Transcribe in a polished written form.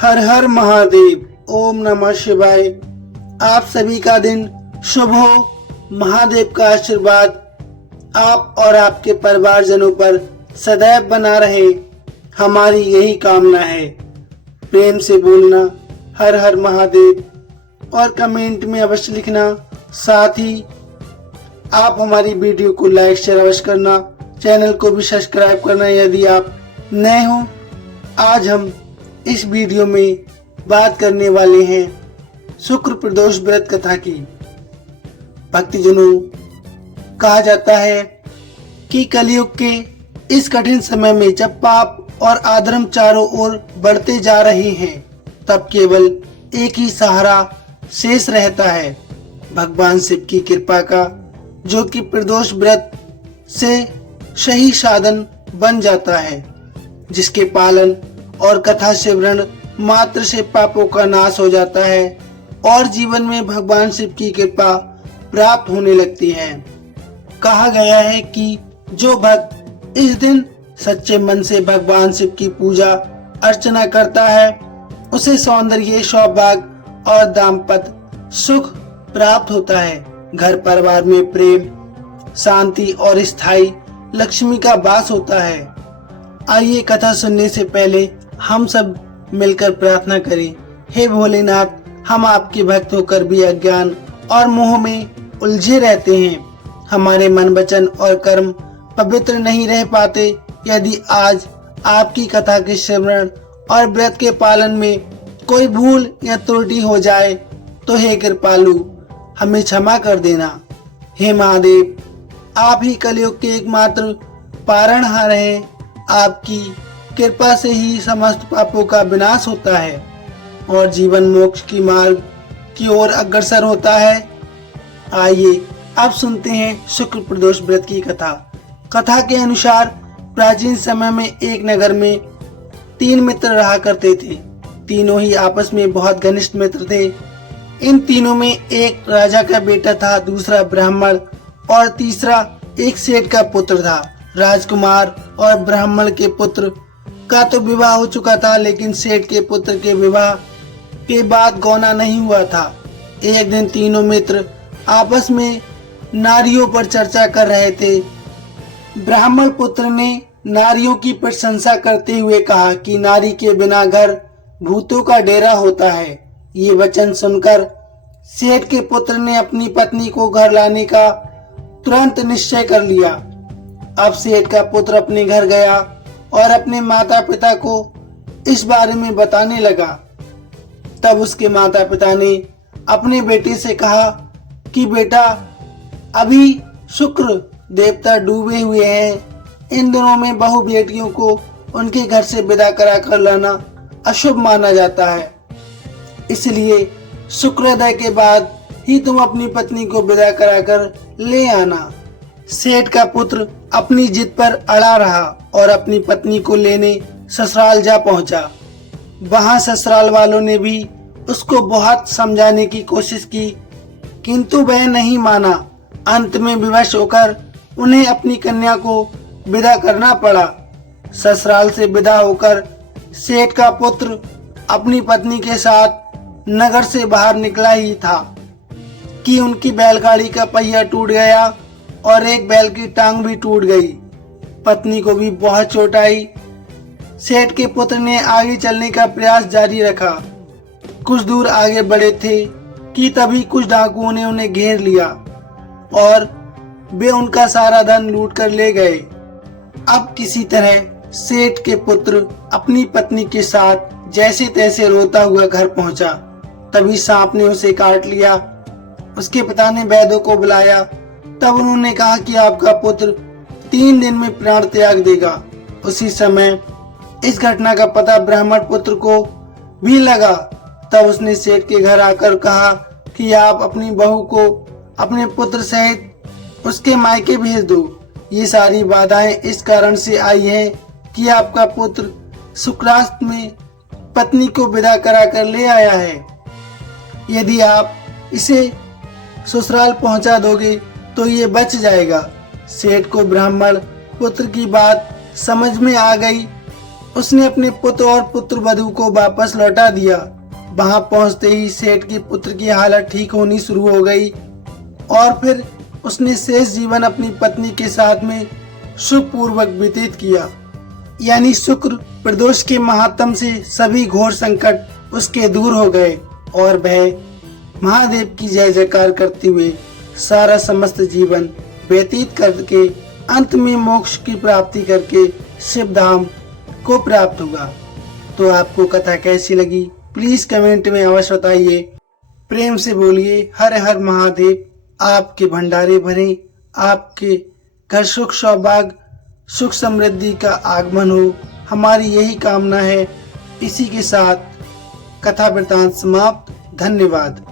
हर हर महादेव। ओम नमः शिवाय। आप सभी का दिन शुभ हो। महादेव का आशीर्वाद आप और आपके परिवारजनों पर सदैव बना रहे, हमारी यही कामना है। प्रेम से बोलना हर हर महादेव और कमेंट में अवश्य लिखना। साथ ही आप हमारी वीडियो को लाइक शेयर अवश्य करना, चैनल को भी सब्सक्राइब करना यदि आप नए हो। आज हम इस वीडियो में बात करने वाले हैं शुक्र प्रदोष व्रत कथा की। भक्तजनों, कहा जाता है कि कलयुग के इस कठिन समय में जब पाप और अधर्म चारों ओर बढ़ते जा रहे हैं, तब केवल एक ही सहारा शेष रहता है, भगवान शिव की कृपा का, जो कि प्रदोष व्रत से सही साधन बन जाता है, जिसके पालन और कथा सिमरन मात्र से पापों का नाश हो जाता है और जीवन में भगवान शिव की कृपा प्राप्त होने लगती है। कहा गया है कि जो भक्त इस दिन सच्चे मन से भगवान शिव की पूजा अर्चना करता है, उसे सौंदर्य, सौभाग्य और दाम्पत्य सुख प्राप्त होता है। घर परिवार में प्रेम, शांति और स्थायी लक्ष्मी का वास होता है। आइए कथा सुनने से पहले हम सब मिलकर प्रार्थना करें। हे भोलेनाथ, हम आपके भक्त होकर भी अज्ञान और मोह में उलझे रहते हैं। हमारे मन, वचन और कर्म पवित्र नहीं रह पाते। यदि आज आपकी कथा के स्मरण और व्रत के पालन में कोई भूल या त्रुटि हो जाए तो हे कृपालु, हमें क्षमा कर देना। हे महादेव, आप ही कलयुग के एकमात्र पालनहार हैं। आपकी कृपा से ही समस्त पापों का विनाश होता है और जीवन मोक्ष की मार्ग की ओर अग्रसर होता है। आइए अब सुनते हैं शुक्र प्रदोष व्रत की कथा। कथा के अनुसार प्राचीन समय में एक नगर में 3 मित्र रहा करते थे। तीनों ही आपस में बहुत घनिष्ठ मित्र थे। इन तीनों में एक राजा का बेटा था, दूसरा ब्राह्मण और तीसरा एक सेठ का पुत्र था। राजकुमार और ब्राह्मण के पुत्र का तो विवाह हो चुका था, लेकिन सेठ के पुत्र के विवाह के बाद गौना नहीं हुआ था। एक दिन तीनों मित्र आपस में नारियों पर चर्चा कर रहे थे। ब्राह्मण पुत्र ने नारियों की प्रशंसा करते हुए कहा कि नारी के बिना घर भूतों का डेरा होता है। ये वचन सुनकर सेठ के पुत्र ने अपनी पत्नी को घर लाने का तुरंत निश्चय कर लिया। अब सेठ का पुत्र अपने घर गया और अपने माता पिता को इस बारे में बताने लगा। तब उसके माता पिता ने अपने बेटे से कहा कि बेटा, अभी शुक्र देवता डूबे हुए हैं। इन दिनों में बहू बेटियों को उनके घर से विदा करा कर लाना अशुभ माना जाता है। इसलिए शुक्रोदय के बाद ही तुम अपनी पत्नी को विदा करा कर ले आना। सेठ का पुत्र अपनी जिद पर अड़ा रहा और अपनी पत्नी को लेने ससुराल जा पहुंचा। वहां ससुराल वालों ने भी उसको बहुत समझाने की कोशिश की, किंतु वह नहीं माना। अंत में विवश होकर उन्हें अपनी कन्या को विदा करना पड़ा। ससुराल से विदा होकर सेठ का पुत्र अपनी पत्नी के साथ नगर से बाहर निकला ही था कि उनकी बैलगाड़ी का पहिया टूट गया और एक बैल की टांग भी टूट गई। पत्नी को भी बहुत चोट आई। सेठ के पुत्र ने आगे चलने का प्रयास जारी रखा। कुछ दूर आगे बढ़े थे कि तभी कुछ डाकुओं ने उन्हें घेर लिया और वे उनका सारा धन लूट कर ले गए। अब किसी तरह सेठ के पुत्र अपनी पत्नी के साथ जैसे तैसे रोता हुआ घर पहुंचा। तभी सांप ने उसे काट लिया। उसके पिता ने वैद्यों को बुलाया। तब उन्होंने कहा कि आपका पुत्र 3 दिन में प्राण त्याग देगा। उसी समय इस घटना का पता ब्राह्मण पुत्र को भी लगा। तब उसने सेठ के घर आकर कहा कि आप अपनी बहू को अपने पुत्र सहित उसके मायके भेज दो। ये सारी बाधाएं इस कारण से आई है कि आपका पुत्र शुक्रास्त में पत्नी को विदा करा कर ले आया है। यदि आप इसे ससुराल पहुंचा दोगे तो ये बच जाएगा। सेठ को ब्राह्मण पुत्र की बात समझ में आ गई उसने अपने पुत्र और पुत्र वधू को वापस लौटा दिया। वहां पहुंचते ही सेठ के पुत्र की हालत ठीक होनी शुरू हो गई और फिर उसने शेष जीवन अपनी पत्नी के साथ में सुखपूर्वक व्यतीत किया। यानी शुक्र प्रदोष के महात्म से सभी घोर संकट उसके दूर हो गए और वह महादेव की जय जयकार करते हुए सारा समस्त जीवन व्यतीत करके अंत में मोक्ष की प्राप्ति करके शिव धाम को प्राप्त हुआ। तो आपको कथा कैसी लगी प्लीज कमेंट में अवश्य बताइए। प्रेम से बोलिए हर हर महादेव। आपके भंडारे भरे, आपके घर सुख सौभाग्य सुख समृद्धि का आगमन हो, हमारी यही कामना है। इसी के साथ कथा वृतांत समाप्त। धन्यवाद।